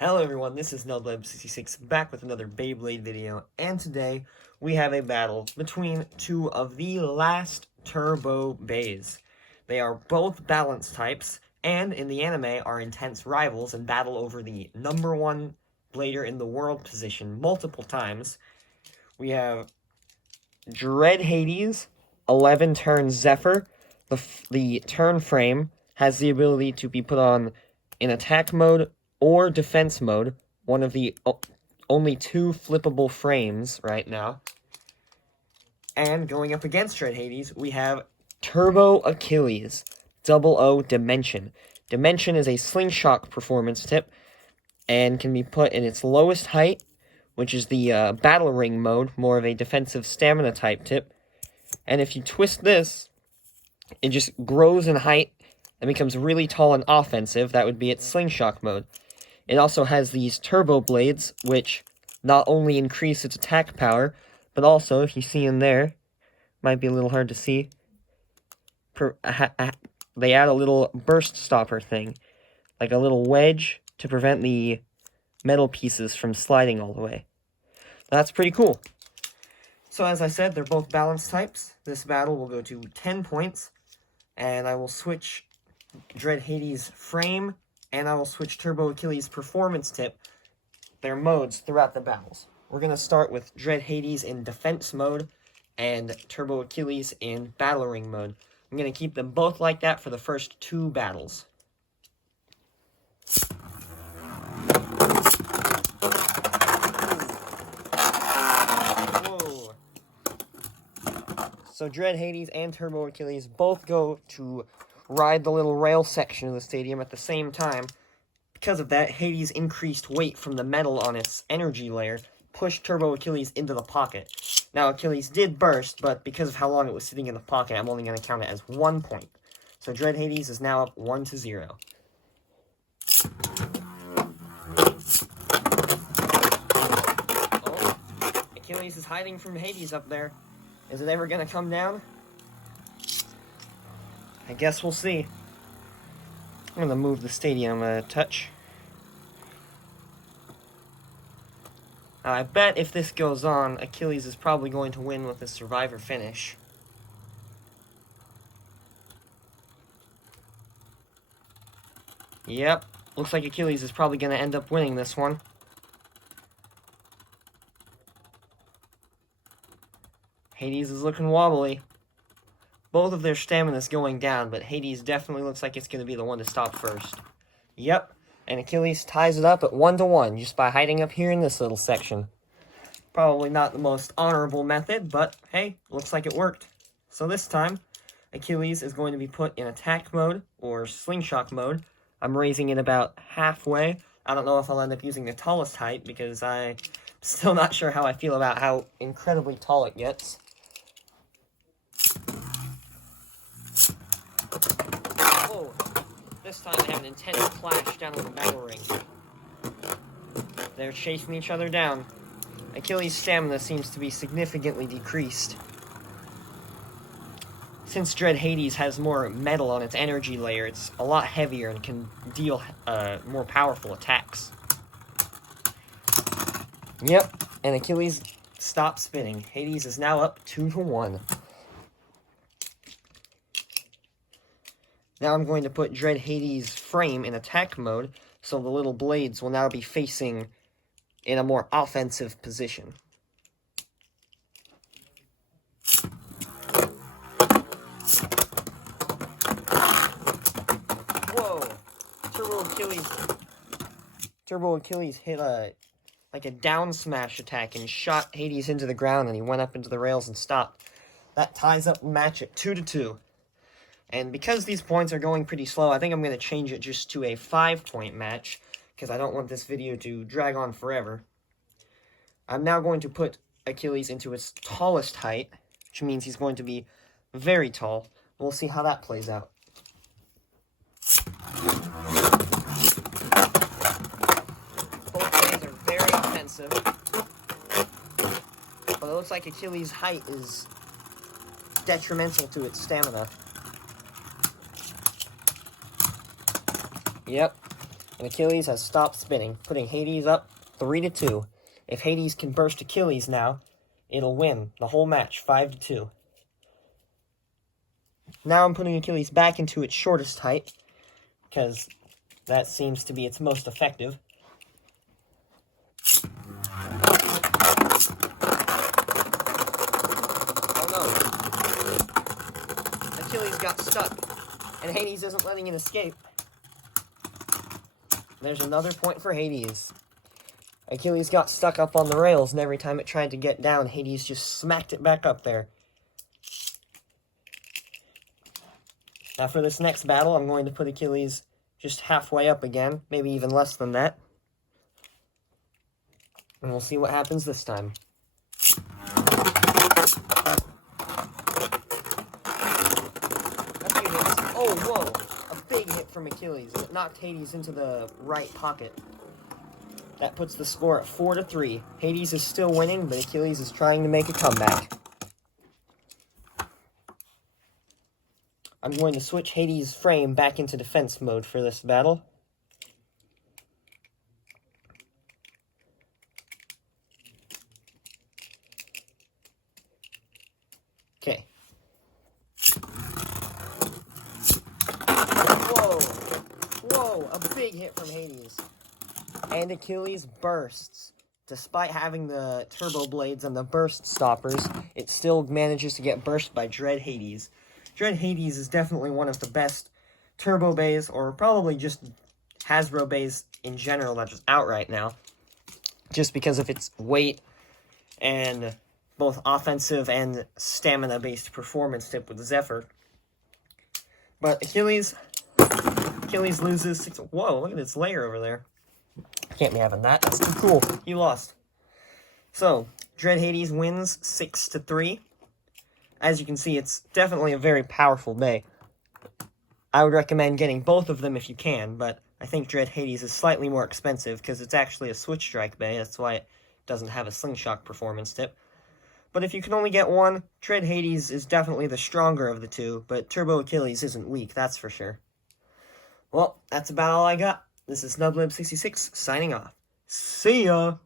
Hello everyone, this is Neldweb66 back with another Beyblade video, and today we have a battle between two of the last Turbo Beys. They are both balance types, and in the anime are intense rivals and battle over the #1 blader in the world position multiple times. We have Dread Hades, 11 turn Zephyr. The turn frame has the ability to be put on in attack mode or defense mode, one of the only two flippable frames right now. And going up against Dread Hades, we have Turbo Achilles, 00 Dimension. Dimension is a slingshot performance tip, and can be put in its lowest height, which is the Battle Ring mode, more of a defensive stamina type tip. And if you twist this, it just grows in height and becomes really tall and offensive. That would be its slingshot mode. It also has these turbo blades, which not only increase its attack power, but also, if you see in there, might be a little hard to see, they add a little burst stopper thing, like a little wedge to prevent the metal pieces from sliding all the way. That's pretty cool. So as I said, they're both balance types. This battle will go to 10 points, and I will switch Dread Hades' frame, and I will switch Turbo Achilles' performance tip, their modes, throughout the battles. We're going to start with Dread Hades in defense mode, and Turbo Achilles in Battle Ring mode. I'm going to keep them both like that for the first two battles. Whoa. So Dread Hades and Turbo Achilles both go to ride the little rail section of the stadium at the same time. Because of that, Hades' increased weight from the metal on its energy layer pushed Turbo Achilles into the pocket. Now, Achilles did burst, but because of how long it was sitting in the pocket, I'm only going to count it as 1 point. So Dread Hades is now up 1-0. Oh, Achilles is hiding from Hades up there. Is it ever going to come down? I guess we'll see. I'm going to move the stadium a touch. Now, I bet if this goes on, Achilles is probably going to win with a survivor finish. Yep, looks like Achilles is probably going to end up winning this one. Hades is looking wobbly. Both of their stamina's going down, but Hades definitely looks like it's going to be the one to stop first. Yep, and Achilles ties it up at 1-1 just by hiding up here in this little section. Probably not the most honorable method, but hey, looks like it worked. So this time, Achilles is going to be put in attack mode, or slingshot mode. I'm raising it about halfway. I don't know if I'll end up using the tallest height, because I'm still not sure how I feel about how incredibly tall it gets. Oh, this time they have an intense clash down on the battle ring. They're chasing each other down. Achilles' stamina seems to be significantly decreased. Since Dread Hades has more metal on its energy layer, it's a lot heavier and can deal more powerful attacks. Yep, and Achilles stopped spinning. Hades is now up 2-1. Now I'm going to put Dread Hades' frame in attack mode, so the little blades will now be facing in a more offensive position. Whoa! Turbo Achilles hit like a down smash attack and shot Hades into the ground, and he went up into the rails and stopped. That ties up the match at 2-2. And because these points are going pretty slow, I think I'm going to change it just to a 5-point match, because I don't want this video to drag on forever. I'm now going to put Achilles into its tallest height, which means he's going to be very tall. We'll see how that plays out. Both plays are very intensive, but it looks like Achilles' height is detrimental to its stamina. Yep. And Achilles has stopped spinning, putting Hades up 3-2. If Hades can burst Achilles now, it'll win the whole match 5-2. Now I'm putting Achilles back into its shortest height, because that seems to be its most effective. Oh no. Achilles got stuck, and Hades isn't letting it escape. There's another point for Hades. Achilles got stuck up on the rails, and every time it tried to get down, Hades just smacked it back up there. Now for this next battle, I'm going to put Achilles just halfway up again, maybe even less than that. And we'll see what happens this time. Oh, whoa! A big hit from Achilles. It knocked Hades into the right pocket. That puts the score at 4-3. Hades is still winning, but Achilles is trying to make a comeback. I'm going to switch Hades' frame back into defense mode for this battle. Okay. Whoa! Whoa! A big hit from Hades. And Achilles bursts. Despite having the turbo blades and the burst stoppers, it still manages to get burst by Dread Hades. Dread Hades is definitely one of the best turbo bays, or probably just Hasbro bays in general that is out right now, just because of its weight and both offensive and stamina-based performance tip with Zephyr. But Achilles loses 6. Whoa, look at its layer over there. Can't be having that. That's too cool. You lost. So, Dread Hades wins 6-3. As you can see, it's definitely a very powerful bay. I would recommend getting both of them if you can, but I think Dread Hades is slightly more expensive because it's actually a Switch Strike bay. That's why it doesn't have a Slingshot performance tip. But if you can only get one, Dread Hades is definitely the stronger of the two, but Turbo Achilles isn't weak, that's for sure. Well, that's about all I got. This is SnubLib66 signing off. See ya!